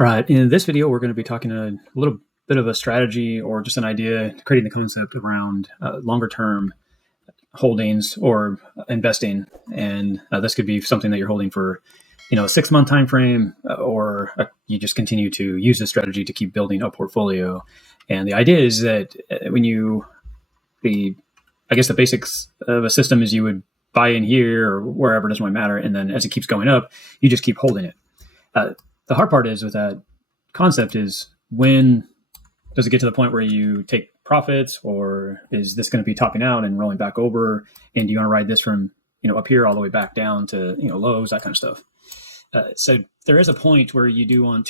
Right. In this video, we're going to be talking a little bit of a strategy or just an idea, creating the concept around longer term holdings or investing. And this could be something that you're holding for, a 6-month time frame, or you just continue to use this strategy to keep building a portfolio. And the idea is that the basics of a system is you would buy in here or wherever, it doesn't really matter. And then as it keeps going up, you just keep holding it. The hard part is with that concept is, when does it get to the point where you take profits, or is this going to be topping out and rolling back over? And do you want to ride this from, up here all the way back down to, lows, that kind of stuff. So there is a point where you don't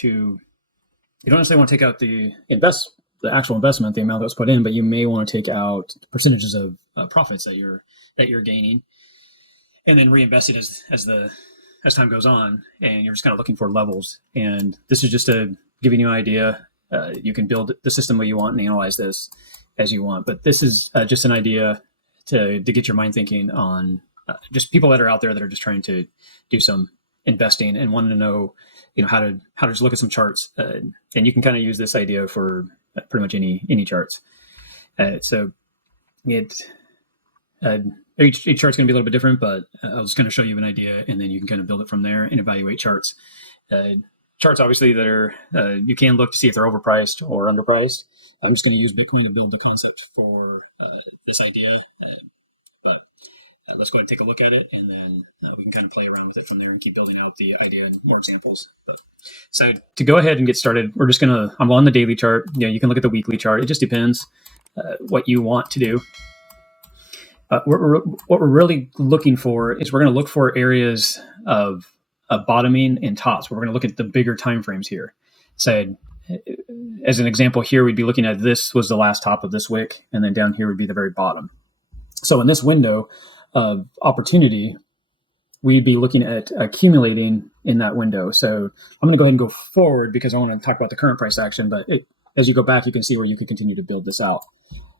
necessarily want to take out the actual investment, the amount that was put in, but you may want to take out percentages of profits that you're gaining, and then reinvest it as time goes on, and you're just kind of looking for levels. And this is just giving you an idea. You can build the system that you want and analyze this as you want, but this is just an idea to get your mind thinking on just people that are out there that are just trying to do some investing and wanting to know, how to just look at some charts, and you can kind of use this idea for pretty much any charts. So each chart's going to be a little bit different, but I was going to show you an idea, and then you can kind of build it from there and evaluate charts. Charts, obviously, that are you can look to see if they're overpriced or underpriced. I'm just going to use Bitcoin to build the concept for this idea, but let's go ahead and take a look at it, and then we can kind of play around with it from there and keep building out the idea and more examples. So to go ahead and get started, I'm on the daily chart. You can look at the weekly chart. It just depends what you want to do. What we're really looking for is, we're going to look for areas of bottoming and tops. We're going to look at the bigger time frames here. So as an example here, we'd be looking at, this was the last top of this wick, and then down here would be the very bottom. So in this window of opportunity, we'd be looking at accumulating in that window. So I'm going to go ahead and go forward because I want to talk about the current price action, but as you go back, you can see where you could continue to build this out.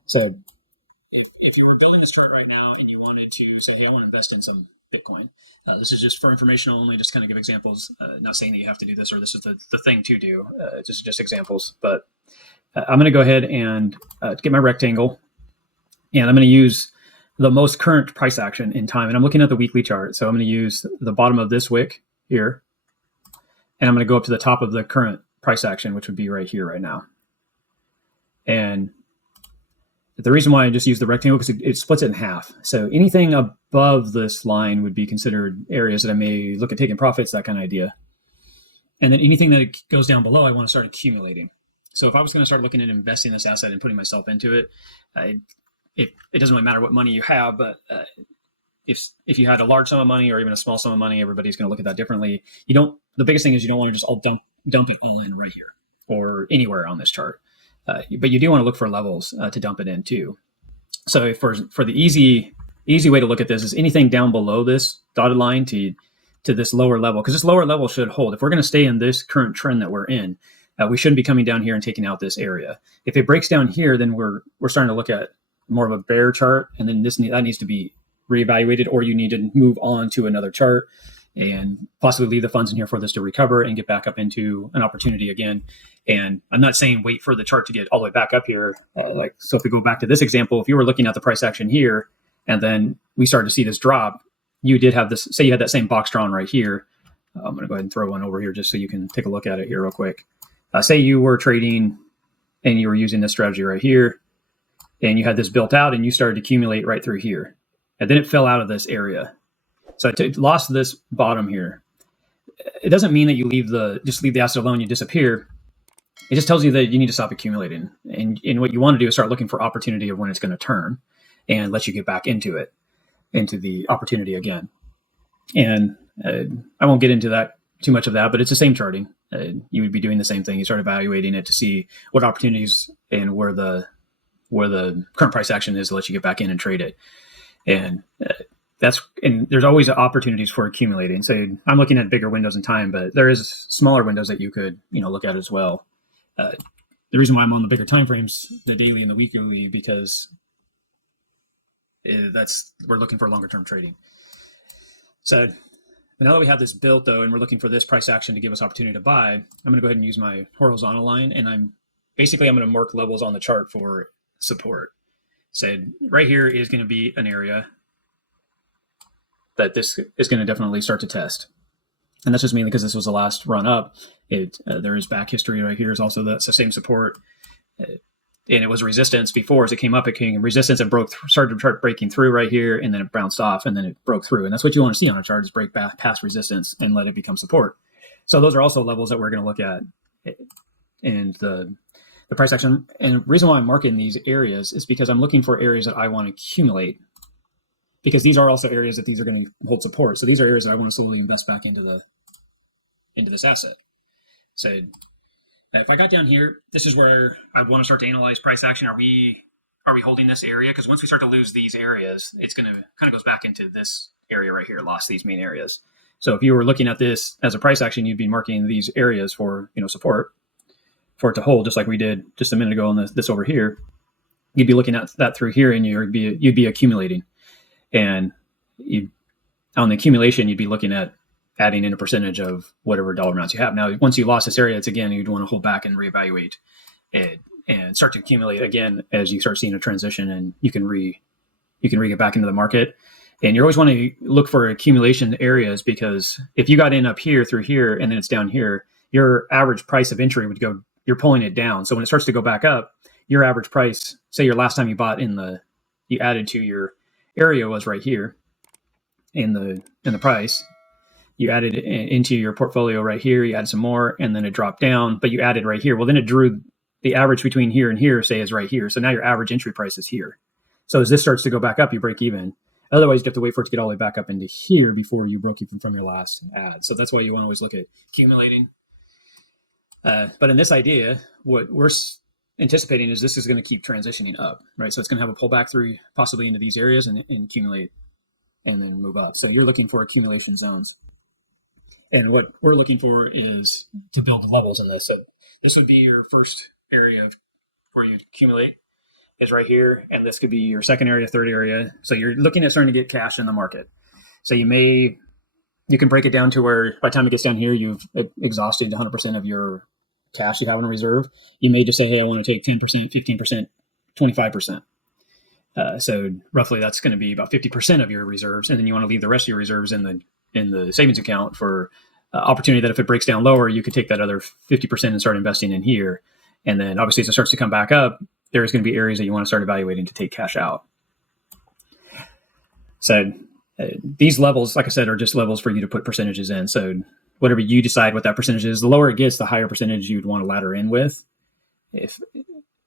So if you were building this chart right now and you wanted to say, hey, I want to invest in some Bitcoin, this is just for informational only, just kind of give examples, not saying that you have to do this or this is the thing to do, just examples. But I'm going to go ahead and get my rectangle, and I'm going to use the most current price action in time. And I'm looking at the weekly chart. So I'm going to use the bottom of this wick here, and I'm going to go up to the top of the current price action, which would be right here, right now. And the reason why I just use the rectangle, because it splits it in half. So anything above this line would be considered areas that I may look at taking profits, that kind of idea. And then anything that goes down below, I want to start accumulating. So if I was going to start looking at investing this asset and putting myself into it, it doesn't really matter what money you have, but if you had a large sum of money or even a small sum of money, everybody's going to look at that differently. The biggest thing is, you don't want to just all dump it all in right here or anywhere on this chart. But you do want to look for levels to dump it in too. So for the easy way to look at this is anything down below this dotted line to this lower level, because this lower level should hold. If we're going to stay in this current trend that we're in, we shouldn't be coming down here and taking out this area. If it breaks down here, then we're starting to look at more of a bear chart, and then that needs to be reevaluated, or you need to move on to another chart and possibly leave the funds in here for this to recover and get back up into an opportunity again. And I'm not saying wait for the chart to get all the way back up here. So if we go back to this example, if you were looking at the price action here, and then we started to see this drop, you did have this, say you had that same box drawn right here. I'm going to go ahead and throw one over here just so you can take a look at it here real quick. Say you were trading and you were using this strategy right here, and you had this built out and you started to accumulate right through here. And then it fell out of this area. So I lost this bottom here. It doesn't mean that you leave the asset alone, you disappear. It just tells you that you need to stop accumulating. And what you want to do is start looking for opportunity of when it's going to turn and let you get back into the opportunity again. And I won't get into that too much of that, but it's the same charting. You would be doing the same thing. You start evaluating it to see what opportunities and where the current price action is to let you get back in and trade it. And there's always opportunities for accumulating. So I'm looking at bigger windows in time, but there is smaller windows that you could, look at as well. The reason why I'm on the bigger time frames, the daily and the weekly, because we're looking for longer term trading. So But now that we have this built though, and we're looking for this price action to give us opportunity to buy, I'm going to go ahead and use my horizontal line, and I'm going to mark levels on the chart for support. So right here is going to be an area that this is going to definitely start to test. And that's just mainly because this was the last run up. There is back history right here is also the same support. And it was resistance before. As it came up, it came resistance and started breaking through right here, and then it bounced off, and then it broke through. And that's what you want to see on a chart, is break back past resistance and let it become support. So those are also levels that we're going to look at. And the price action. And the reason why I'm marking these areas is because I'm looking for areas that I want to accumulate, because these are also areas that these are going to hold support. So these are areas that I want to slowly invest back into this asset. So if I got down here, this is where I'd want to start to analyze price action. Are we holding this area? Because once we start to lose these areas, it's going to kind of goes back into this area right here, lost these main areas. So if you were looking at this as a price action, you'd be marking these areas for support, for it to hold, just like we did just a minute ago on this over here. You'd be looking at that through here, and you'd be accumulating. And on the accumulation, you'd be looking at adding in a percentage of whatever dollar amounts you have. Now, once you lost this area, it's again, you'd want to hold back and reevaluate it and start to accumulate again as you start seeing a transition, and you can get back into the market. And you always want to look for accumulation areas, because if you got in up here through here and then it's down here, your average price of entry would go, you're pulling it down. So when it starts to go back up, your average price, say your last time you bought you added to your area was right here in the price. You added into your portfolio right here, you added some more, and then it dropped down, but you added right here. Well, then it drew the average between here and here, say, is right here. So now your average entry price is here. So as this starts to go back up, you break even. Otherwise, you have to wait for it to get all the way back up into here before you broke even from your last add. So that's why you want to always look at accumulating. But in this idea, what we're anticipating is this is going to keep transitioning up, right? So it's going to have a pullback through possibly into these areas and accumulate and then move up. So you're looking for accumulation zones. And what we're looking for is to build levels in this. So this would be your first area where you accumulate, is right here. And this could be your second area, third area. So you're looking at starting to get cash in the market. So you can break it down to where by the time it gets down here, you've exhausted 100% of your cash you have in reserve. You may just say, hey, I want to take 10%, 15%, 25%. So roughly that's going to be about 50% of your reserves. And then you want to leave the rest of your reserves in the savings account for opportunity that if it breaks down lower, you could take that other 50% and start investing in here. And then obviously as it starts to come back up, there's going to be areas that you want to start evaluating to take cash out. So these levels, like I said, are just levels for you to put percentages in. So whatever you decide what that percentage is, the lower it gets, the higher percentage you'd want to ladder in with.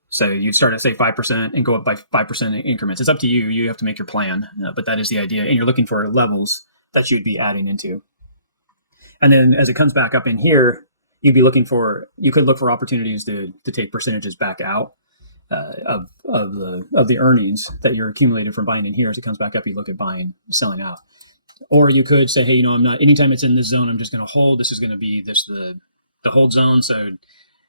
So you'd start at, say, 5% and go up by 5% in increments. It's up to you. You have to make your plan, but that is the idea. And you're looking for levels that you'd be adding into. And then as it comes back up in here, you could look for opportunities to take percentages back out of the earnings that you're accumulated from buying in here. As it comes back up, you look at buying, selling out. Or you could say, hey, I'm not, anytime it's in this zone, I'm just going to hold. This is going to be the hold zone. So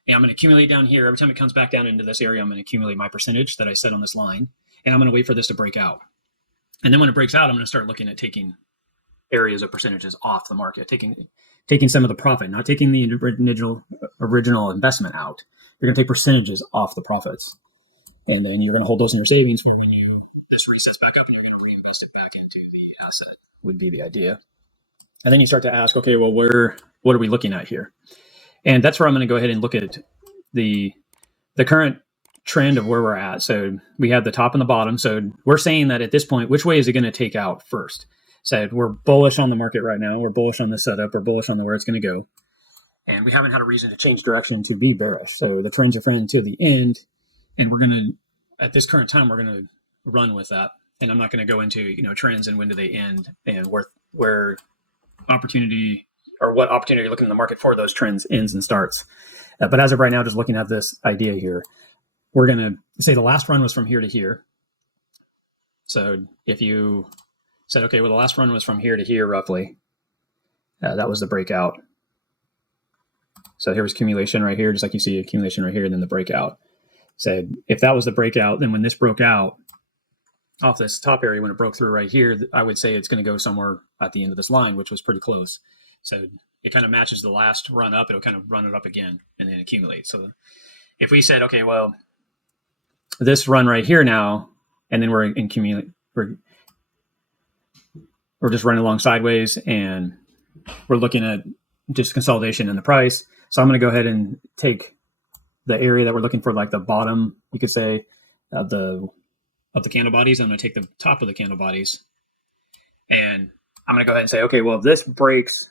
I'm going to accumulate down here. Every time it comes back down into this area, I'm going to accumulate my percentage that I set on this line, and I'm going to wait for this to break out. And then when it breaks out, I'm going to start looking at taking areas of percentages off the market, taking some of the profit, not taking the original investment out. You're going to take percentages off the profits, and then you're going to hold those in your savings for when this resets back up, and you're going to reinvest it back into the asset. Would be the idea. And then you start to ask, okay, well, what are we looking at here? And that's where I'm going to go ahead and look at the current trend of where we're at. So we have the top and the bottom. So we're saying that at this point, which way is it going to take out first? So we're bullish on the market right now. We're bullish on the setup. We're bullish on where it's going to go. And we haven't had a reason to change direction to be bearish. So the trend's your friend until the end. And at this current time, we're going to run with that. And I'm not going to go into, trends and when do they end and where opportunity or what opportunity you're looking in the market for those trends ends and starts. But as of right now, just looking at this idea here, we're going to say the last run was from here to here. So if you said, okay, well, the last run was from here to here roughly, that was the breakout. So here was accumulation right here, just like you see accumulation right here, and then the breakout. So if that was the breakout, then when this broke out, off this top area, when it broke through right here, I would say it's going to go somewhere at the end of this line, which was pretty close. So it kind of matches the last run up. It'll kind of run it up again and then accumulate. So if we said, okay, well, this run right here now, and then we're just running along sideways, and we're looking at just consolidation in the price. So I'm going to go ahead and take the area that we're looking for, like the bottom, you could say, of the candle bodies. I'm going to take the top of the candle bodies, and I'm going to go ahead and say, okay, well, if this breaks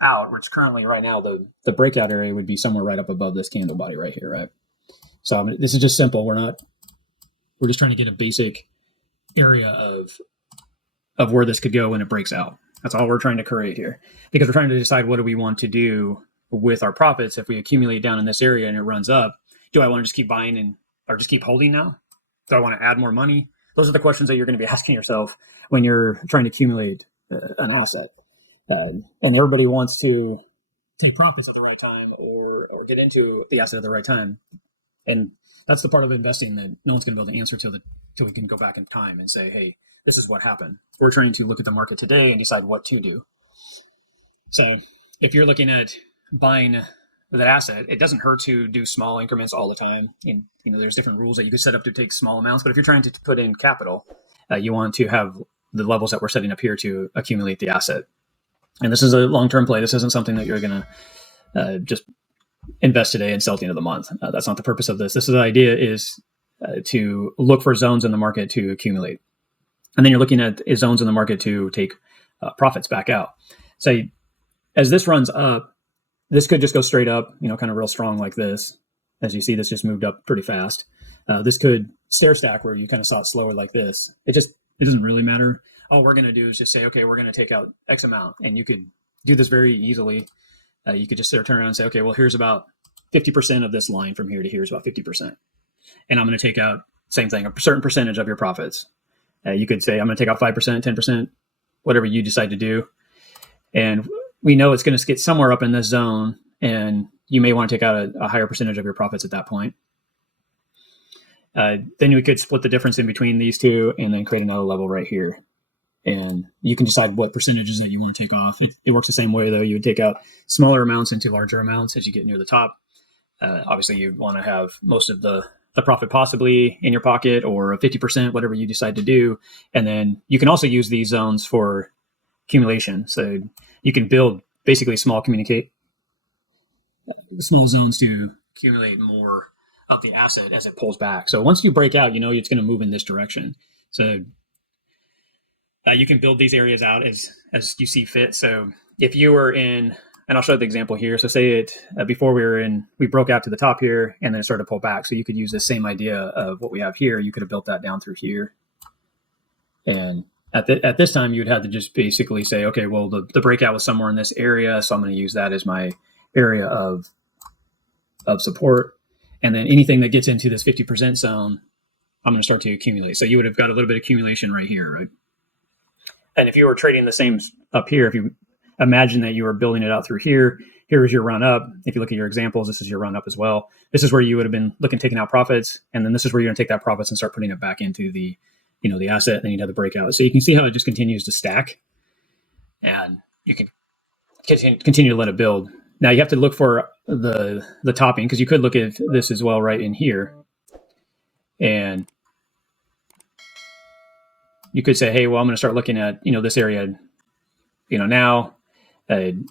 out, which currently right now the breakout area would be somewhere right up above this candle body right here, right? So this is just simple. We're just trying to get a basic area of where this could go when it breaks out. That's all we're trying to create here, because we're trying to decide what do we want to do with our profits. If we accumulate down in this area and it runs up, do I want to just keep buying or just keep holding now? Do I want to add more money? Those are the questions that you're going to be asking yourself when you're trying to accumulate an asset. And everybody wants to take profits at the right time or get into the asset at the right time. And that's the part of investing that no one's going to be able to answer till we can go back in time and say, hey, this is what happened. We're trying to look at the market today and decide what to do. So if you're looking at buying that asset, it doesn't hurt to do small increments all the time. And there's different rules that you could set up to take small amounts. But if you're trying to put in capital, you want to have the levels that we're setting up here to accumulate the asset. And this is a long-term play. This isn't something that you're going to just invest today and sell at the end of the month. That's not the purpose of this. The idea is to look for zones in the market to accumulate. And then you're looking at zones in the market to take profits back out. So as this runs up, this could just go straight up, kind of real strong like this. As you see, this just moved up pretty fast. This could stair stack where you kind of saw it slower like this. It doesn't really matter. All we're going to do is just say, okay, we're going to take out X amount. And you could do this very easily. You could just turn around and say, okay, well, here's about 50% of this line from here to here is about 50%. And I'm going to take out, same thing, a certain percentage of your profits. You could say, I'm going to take out 5%, 10%, whatever you decide to do. And we know it's going to get somewhere up in this zone, and you may want to take out a higher percentage of your profits at that point. Then we could split the difference in between these two and then create another level right here. And you can decide what percentages that you want to take off. It works the same way, though. You would take out smaller amounts into larger amounts as you get near the top. Obviously, you want to have most of the profit possibly in your pocket, or 50%, whatever you decide to do. And then you can also use these zones for accumulation. So you can build basically small zones to accumulate more of the asset as it pulls back. So once you break out, it's going to move in this direction. So you can build these areas out as you see fit. So if you were in, and I'll show the example here. So say before we broke out to the top here, and then it started to pull back. So you could use the same idea of what we have here. You could have built that down through here. And at this time, you'd have to just basically say, okay, well, the breakout was somewhere in this area, so I'm going to use that as my area of support. And then anything that gets into this 50% zone, I'm going to start to accumulate. So you would have got a little bit of accumulation right here, right? And if you were trading the same up here, if you imagine that you were building it out through here, here is your run up. If you look at your examples, this is your run up as well. This is where you would have been taking out profits. And then this is where you're going to take that profits and start putting it back into the asset. And then you'd have the breakout. So you can see how it just continues to stack, and you can continue to let it build. Now you have to look for the topping, because you could look at this as well right in here. And you could say, hey, well, I'm going to start looking at, this area, now. And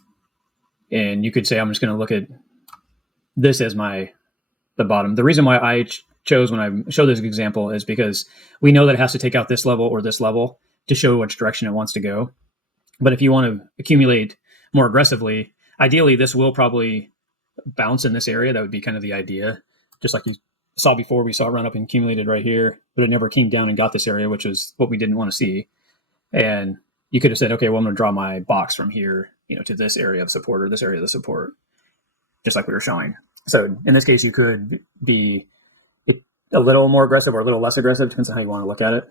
you could say, I'm just going to look at this as the bottom. The reason why I chose when I show this example is because we know that it has to take out this level or this level to show which direction it wants to go. But if you want to accumulate more aggressively, ideally, this will probably bounce in this area. That would be kind of the idea. Just like you saw before, we saw it run up and accumulated right here, but it never came down and got this area, which is what we didn't want to see. And you could have said, okay, well, I'm going to draw my box from here, to this area of support or this area of the support, just like we were showing. So in this case, you could be a little more aggressive or a little less aggressive, depends on how you want to look at it,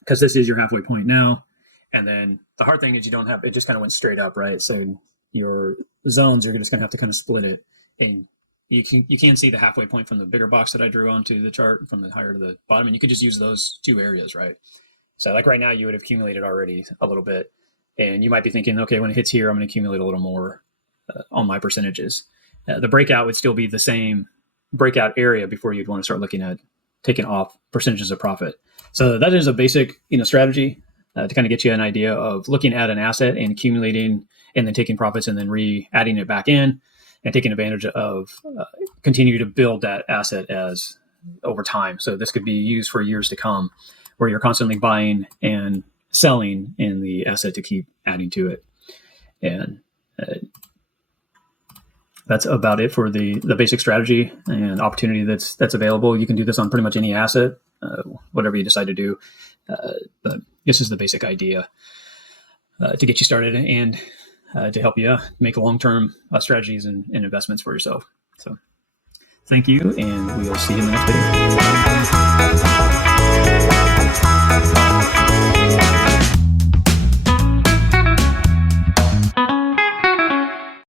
because this is your halfway point now. And then the hard thing is it just kind of went straight up, right? So your zones, you're just going to have to kind of split it. And you can see the halfway point from the bigger box that I drew onto the chart from the higher to the bottom, and you could just use those two areas, right? So like right now, you would have accumulated already a little bit, and you might be thinking, okay, when it hits here, I'm going to accumulate a little more on my percentages. The breakout would still be the same breakout area before you'd want to start looking at taking off percentages of profit. So that is a basic, strategy to kind of get you an idea of looking at an asset and accumulating, and then taking profits and then adding it back in, and taking advantage of continue to build that asset as over time. So this could be used for years to come, where you're constantly buying and selling in the asset to keep adding to it. And that's about it for the basic strategy and opportunity that's available. You can do this on pretty much any asset, whatever you decide to do. But this is the basic idea to get you started and to help you make long-term strategies and investments for yourself. So thank you, and we'll see you in the next video.